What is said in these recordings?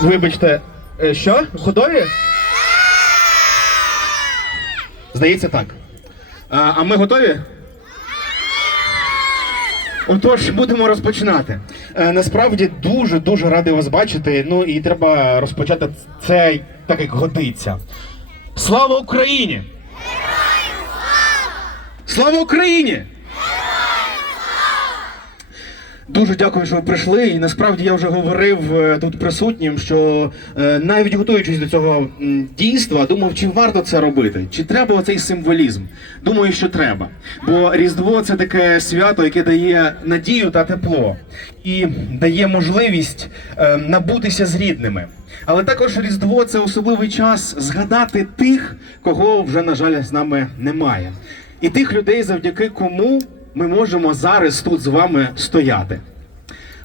Вибачте, е, що? Готові? Здається, так. А, а ми готові? Отож, будемо розпочинати. Е, насправді дуже дуже радий вас бачити. Ну і треба розпочати це так, як годиться. Слава Україні! Слава Україні! Дуже дякую, що ви прийшли. І насправді я вже говорив е, тут присутнім, що е, навіть готуючись до цього дійства, думав, чи варто це робити, чи треба оцей символізм. Думаю, що треба. Бо Різдво це таке свято, яке дає надію та тепло і дає можливість е, набутися з рідними. Але також Різдво це особливий час згадати тих, кого вже, на жаль, з нами немає. І тих людей, завдяки кому ми можемо зараз тут з вами стояти.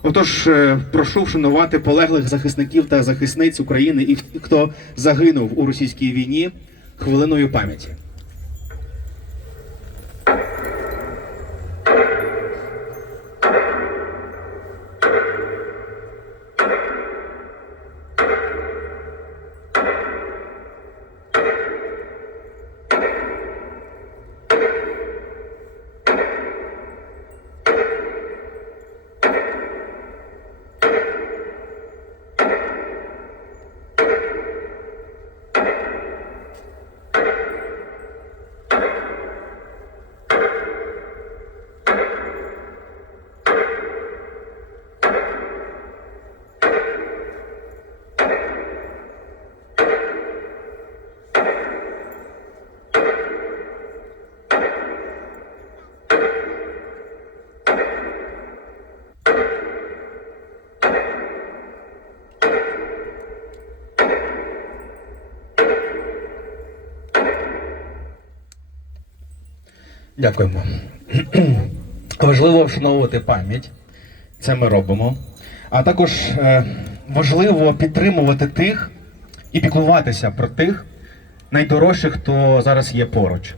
Отож, е, прошу вшанувати полеглих захисників та захисниць України і хто загинув у російській війні хвилиною пам'яті. Дякуємо. Важливо вшановувати пам'ять. Це ми робимо. А також е, важливо підтримувати тих і піклуватися про тих найдорожчих, хто зараз є поруч.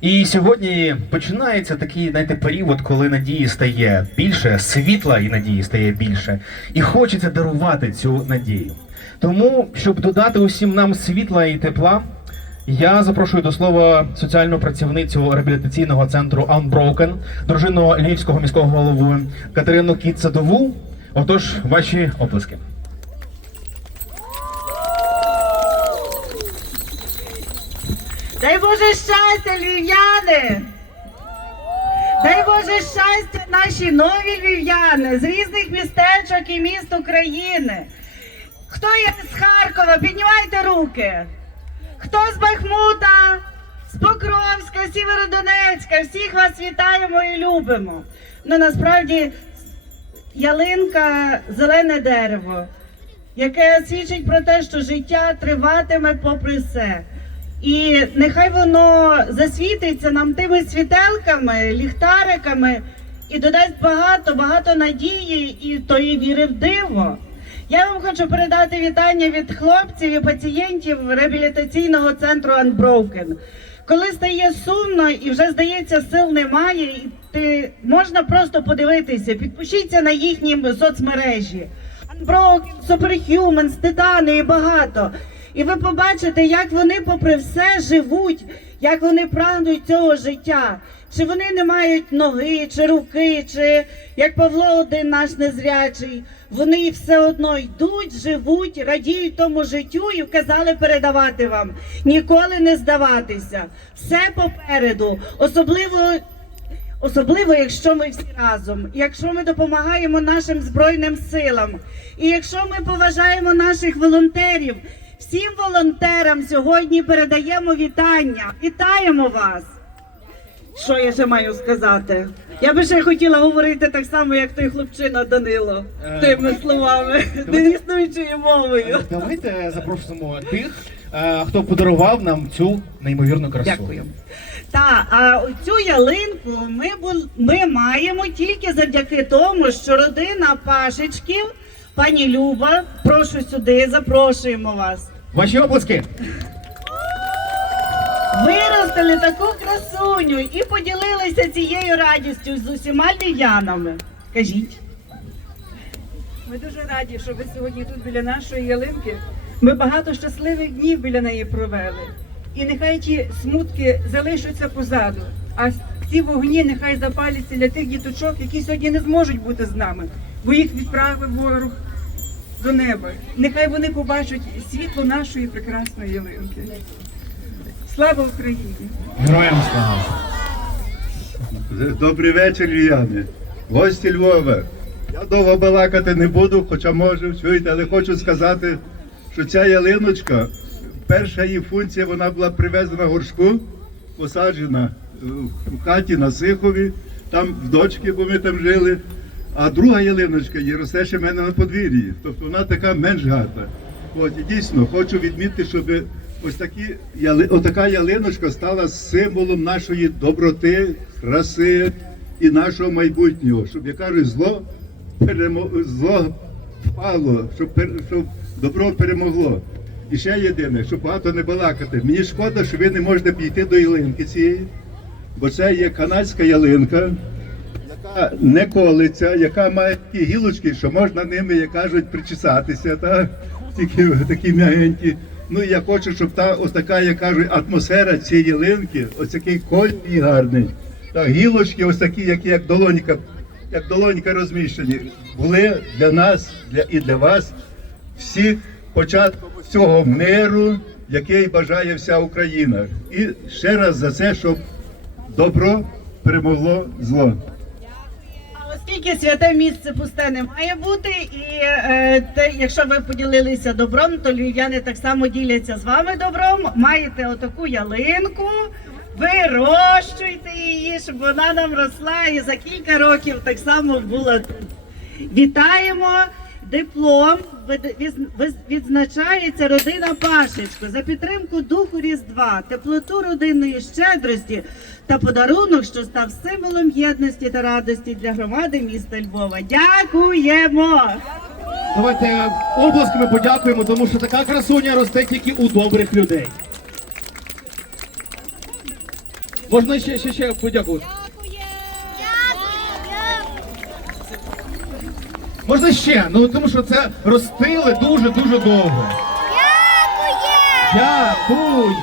І сьогодні починається такий знаєте, період, коли надії стає більше, світла і надії стає більше, і хочеться дарувати цю надію. Тому, щоб додати усім нам світла і тепла, я запрошую до слова соціальну працівницю реабілітаційного центру Unbroken, дружину львівського міського голови Катерину Кіт-Садову. Отож, ваші оплески. Дай Боже щастя, львів'яни! Дай Боже щастя, наші нові львів'яни з різних містечок і міст України. Хто є з Харкова? Піднімайте руки. Хто з Бахмута, з Покровська, Сєвєродонецька? Всіх вас вітаємо і любимо. Ну насправді ялинка зелене дерево, яке свідчить про те, що життя триватиме попри все. І нехай воно засвітиться нам тими світелками, ліхтариками і додасть багато, багато надії і тої віри в диво. Я вам хочу передати вітання від хлопців і пацієнтів реабілітаційного центру Unbroken. Коли стає сумно і вже здається, сил немає, і ти можна просто подивитися, підпишіться на їхні соцмережі. Unbroken, Superhumans, Титани і багато. І ви побачите, як вони, попри все, живуть, як вони прагнуть цього життя. Чи вони не мають ноги, чи руки, чи як Павло один наш незрячий. Вони все одно йдуть, живуть, радіють тому життю і вказали передавати вам. Ніколи не здаватися. Все попереду. Особливо Особливо, якщо ми всі разом, якщо ми допомагаємо нашим збройним силам, і якщо ми поважаємо наших волонтерів, всім волонтерам сьогодні передаємо вітання. Вітаємо вас! Що я ще маю сказати? Я би ще хотіла говорити так само, як той хлопчина Данило, Е, тими словами, не існуючою мовою. Давайте запросимо тих, е, хто подарував нам цю неймовірну красу. Дякую. Та а цю ялинку ми бу- ми маємо тільки завдяки тому, що родина Пашечків, пані Люба, прошу сюди, запрошуємо вас. Ваші оплески. Виростили таку красуню і поділилися цією радістю з усіма львів'янами. Кажіть. Ми дуже раді, що ви сьогодні тут біля нашої ялинки. Ми багато щасливих днів біля неї провели. І нехай ті смутки залишаться позаду, а ці вогні нехай запаляться для тих діточок, які сьогодні не зможуть бути з нами, бо їх відправив ворог до неба. Нехай вони побачать світло нашої прекрасної ялинки. Слава Україні! Героям слава! Добрий вечір, львів'яни. Гості Львова. Я довго балакати не буду, хоча можу, чуєте, але хочу сказати, що ця ялиночка, перша її функція, вона була привезена в горшку, посаджена е, в хаті на Сихові, там в дочки, бо ми там жили. А друга ялиночка є росте ще в мене на подвір'ї. Тобто вона така менш гарна. От, і дійсно хочу відмітити, щоб ось такі яли, отака ялиночка стала символом нашої доброти, краси і нашого майбутнього. Щоб, як кажуть, зло перемо... зло впало, щоб, щоб добро перемогло. І ще єдине, щоб багато не балакати. Мені шкода, що ви не можете підійти до ялинки цієї, бо це є канадська ялинка яка не колиться, яка має такі гілочки, що можна ними, як кажуть, причесатися, та? Такі, такі м'ягенькі. Ну я хочу, щоб та ось така, як кажуть, атмосфера цієї ялинки, ось такий кольний гарний. Та гілочки, ось такі, які як долонька, як долонька розміщені, були для нас для, і для вас всі початком цього миру, який бажає вся Україна. І ще раз за це, щоб добро перемогло зло. Оскільки святе місце пусте не має бути, і е, те, якщо ви поділилися добром, то львів'яни так само діляться з вами добром. Маєте отаку ялинку, вирощуйте її, щоб вона нам росла і за кілька років так само була тут. Вітаємо! Диплом відзначається родина Пашечко за підтримку духу Різдва, теплоту родинної щедрості та подарунок, що став символом єдності та радості для громади міста Львова. Дякуємо! Давайте обласками подякуємо, тому що така красуня росте тільки у добрих людей. Можна ще, ще, ще подякувати. Можна ще, ну тому що це ростили дуже-дуже довго. Дякуємо!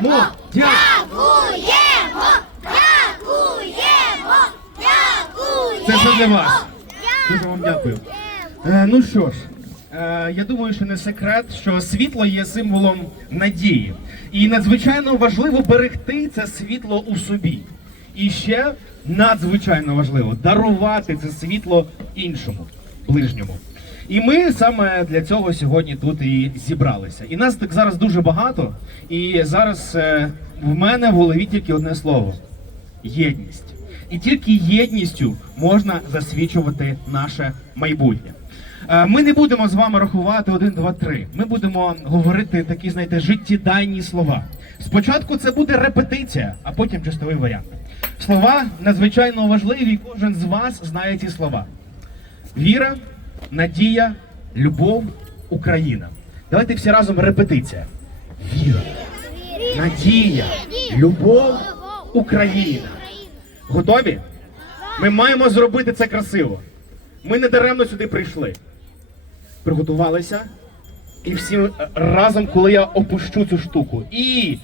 Дякуємо! Дякуємо! Дякуємо! Дякуємо! Це все для вас. Дуже вам дякую. Е, ну що ж, е, я думаю, що не секрет, що світло є символом надії. І надзвичайно важливо берегти це світло у собі. І ще надзвичайно важливо дарувати це світло іншому, ближньому. І ми саме для цього сьогодні тут і зібралися. І нас так зараз дуже багато. І зараз е, в мене в голові тільки одне слово єдність. І тільки єдністю можна засвідчувати наше майбутнє. Е, Ми не будемо з вами рахувати один, два, три. Ми будемо говорити такі, знаєте, життєдайні слова. Спочатку це буде репетиція, а потім чистовий варіант. Слова надзвичайно важливі, кожен з вас знає ці слова. Віра, надія, любов, Україна. Давайте всі разом репетиція. Віра, надія, любов, Україна. Готові? Ми маємо зробити це красиво. Ми не даремно сюди прийшли. Приготувалися. І всі е, разом, коли я опущу цю штуку. І.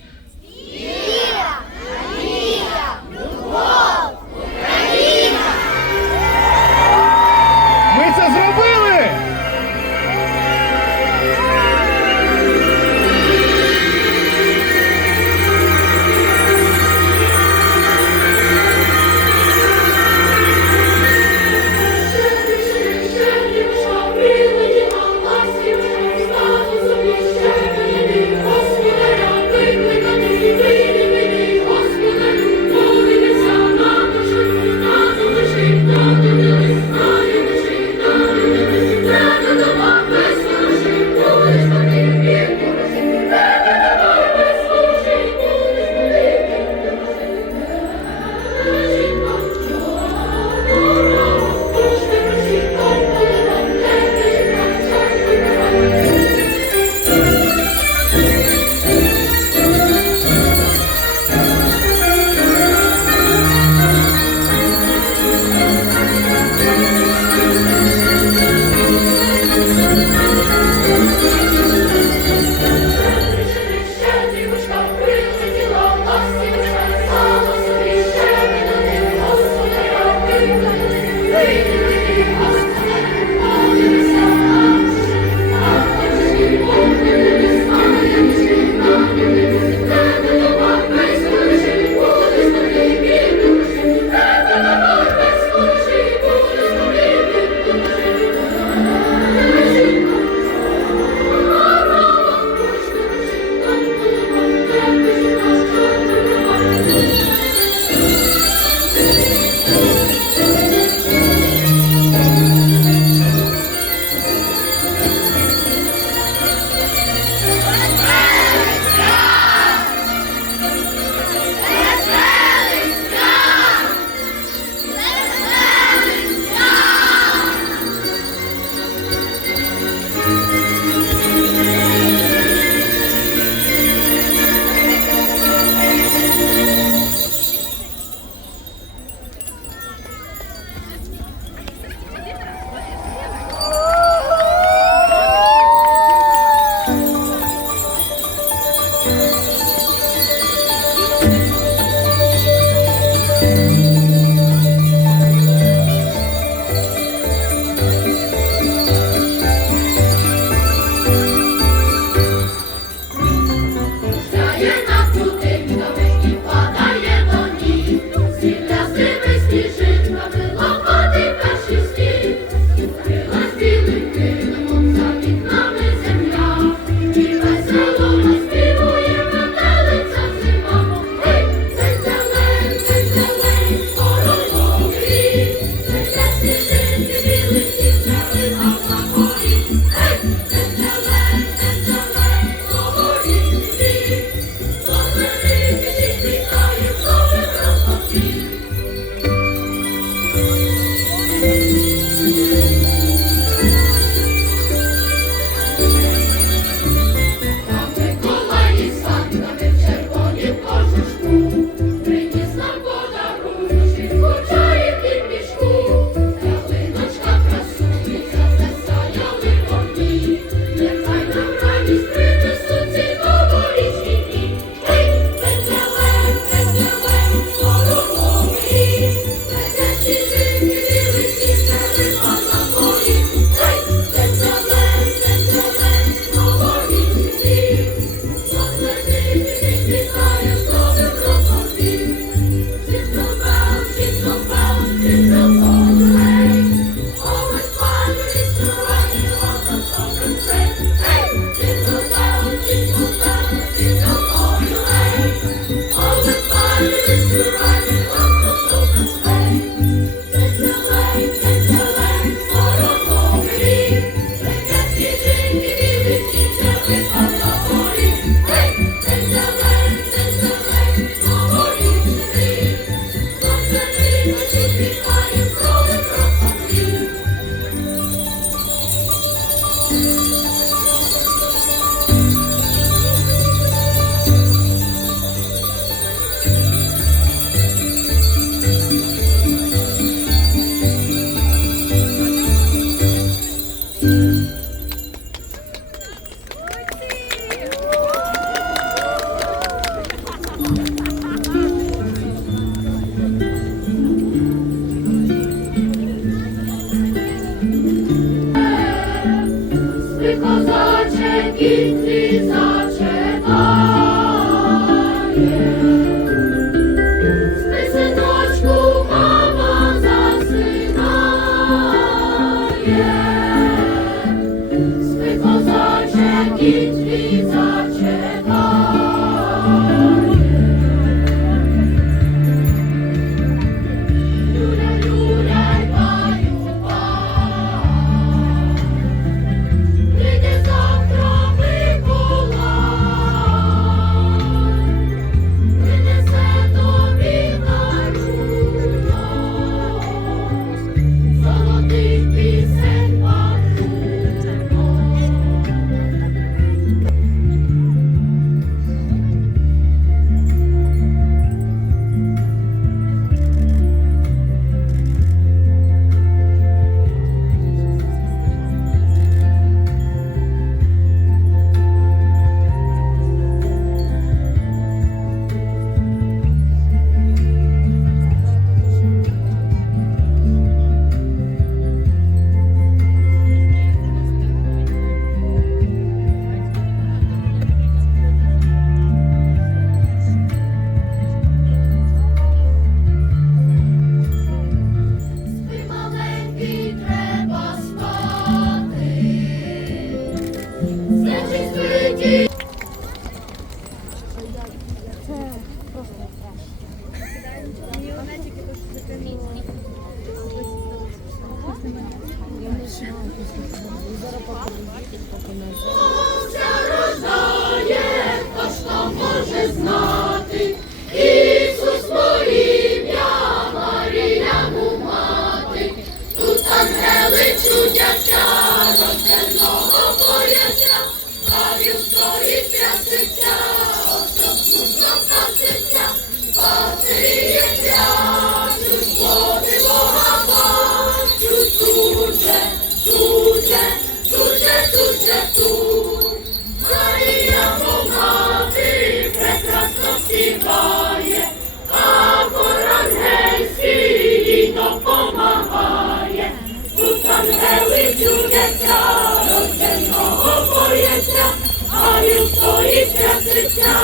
паситься, а він стоїть трясеться,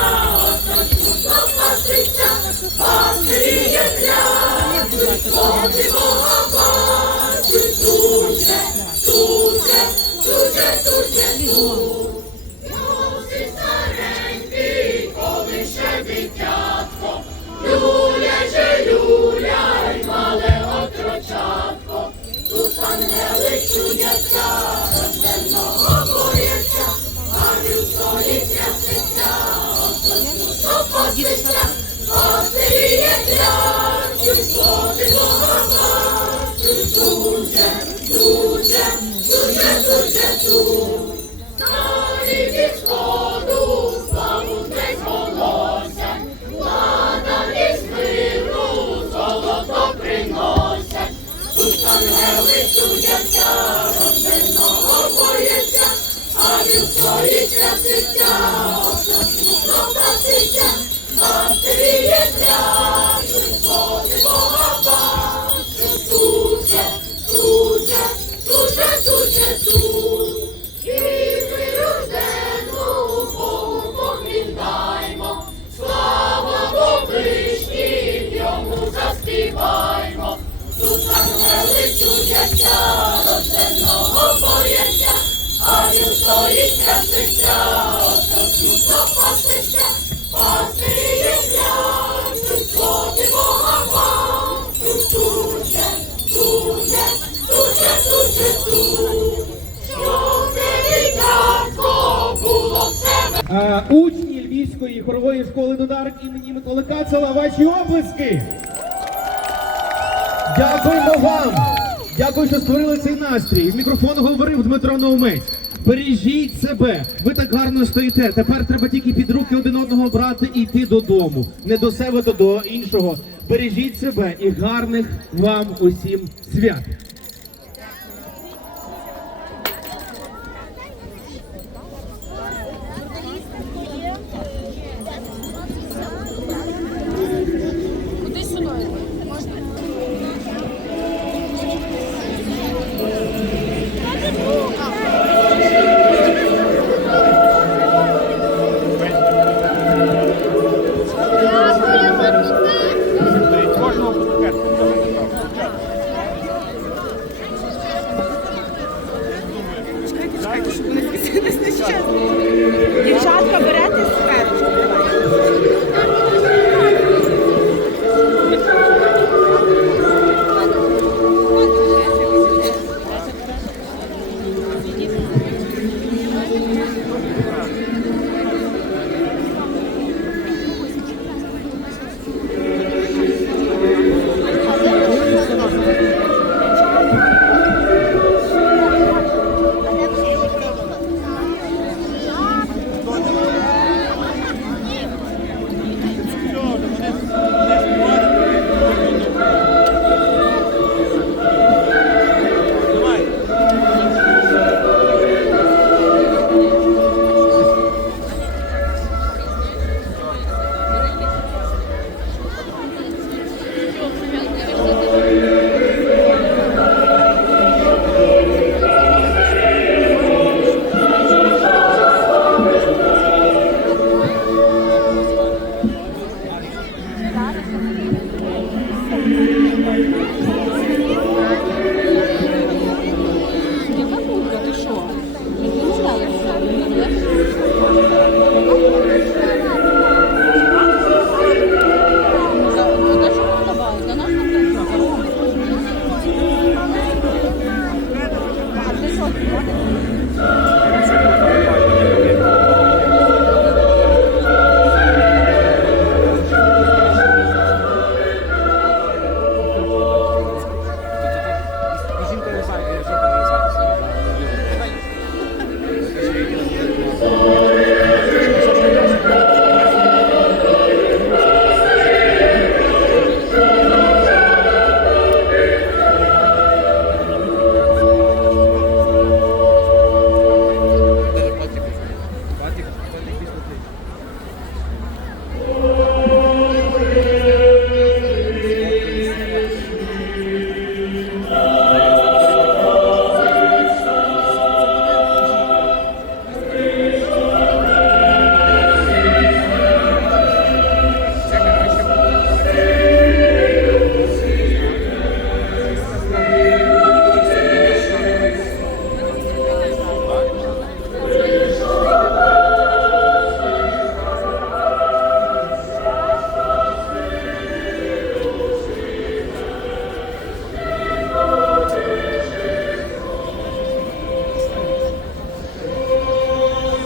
точно паситься, пасиє бачить, дуже, дуже, дуже, дуже. Боється, а він стоїть красиця. Бояться, а він стоїть, краситься, то тут запаситься. Е, учні Львівської хорової школи Додарик імені Миколи Кацела. Ваші облиски. Дякуємо вам. Дякую, що створили цей настрій. В мікрофон говорив Дмитро Наумець. Бережіть себе, ви так гарно стоїте. Тепер треба тільки під руки один одного брати і йти додому. Не до себе, то до іншого. Бережіть себе і гарних вам усім свят.